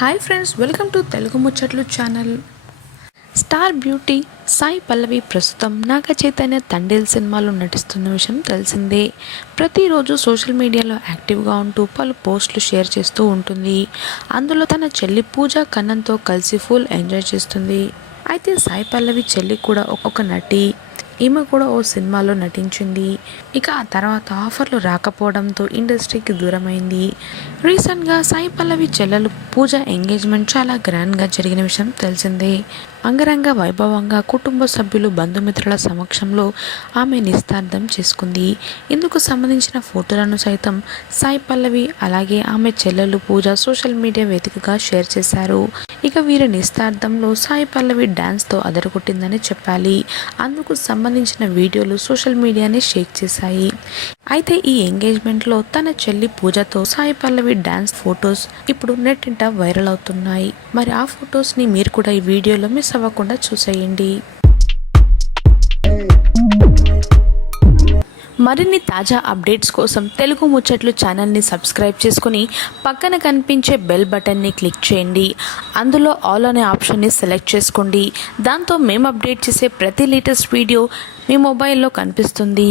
Hi friends welcome to Telugu ముచ్చట్లు channel star beauty Sai Pallavi ప్రస్తుతం నాగ చైతన్య తండేల్ సినిమాలో నటిస్తున్న విషయం తెలిసిందే. ప్రతిరోజు సోషల్ మీడియాలో యాక్టివ్గా ఉంటూ పలు పోస్టులు షేర్ చేస్తూ ఉంటుంది. అందులో తన చెల్లి పూజ కన్నన్తో కలిసి ఫుల్ ఎంజాయ్ చేస్తుంది. అయితే సాయి పల్లవి చెల్లి కూడా ఒక నటి ఈమె కూడా ఓ సినిమాలో నటించింది. ఇక ఆ తర్వాత ఆఫర్లు రాకపోవడంతో ఇండస్ట్రీకి దూరమైంది. రీసెంట్గా సాయి పల్లవి చెల్లెలు పూజ ఎంగేజ్మెంట్ చాలా గ్రాండ్గా జరిగిన విషయం తెలిసిందే. అంగరంగ వైభవంగా కుటుంబ సభ్యులు బంధుమిత్రుల సమక్షంలో ఆమె నిస్తార్థం చేసుకుంది. ఇందుకు సంబంధించిన ఫోటోలను సైతం సాయి పల్లవి అలాగే ఆమె చెల్లెలు పూజ సోషల్ మీడియా వేదికగా షేర్ చేశారు. ఇక వీరి నిస్తార్థంలో సాయి పల్లవి డ్యాన్స్తో అదరగొట్టిందని చెప్పాలి. అందుకు సంబంధించిన వీడియోలు సోషల్ మీడియాని షేక్ చేశాయి. అయితే ఈ ఎంగేజ్మెంట్లో తన చెల్లి పూజతో సాయి పల్లవి డ్యాన్స్ ఫొటోస్ ఇప్పుడు నెట్టింట వైరల్ అవుతున్నాయి. మరి ఆ ఫొటోస్ని మీరు కూడా ఈ వీడియోలో మిస్ అవ్వకుండా చూసేయండి. మరిన్ని తాజా అప్డేట్స్ కోసం తెలుగు ముచ్చట్లు ఛానల్ని సబ్స్క్రైబ్ చేసుకుని పక్కన కనిపించే బెల్ బటన్ని క్లిక్ చేయండి. అందులో ఆల్ అనే ఆప్షన్ని సెలెక్ట్ చేసుకోండి. దాంతో మేము అప్డేట్ చేసే ప్రతి లేటెస్ట్ వీడియో మీ మొబైల్లో కనిపిస్తుంది.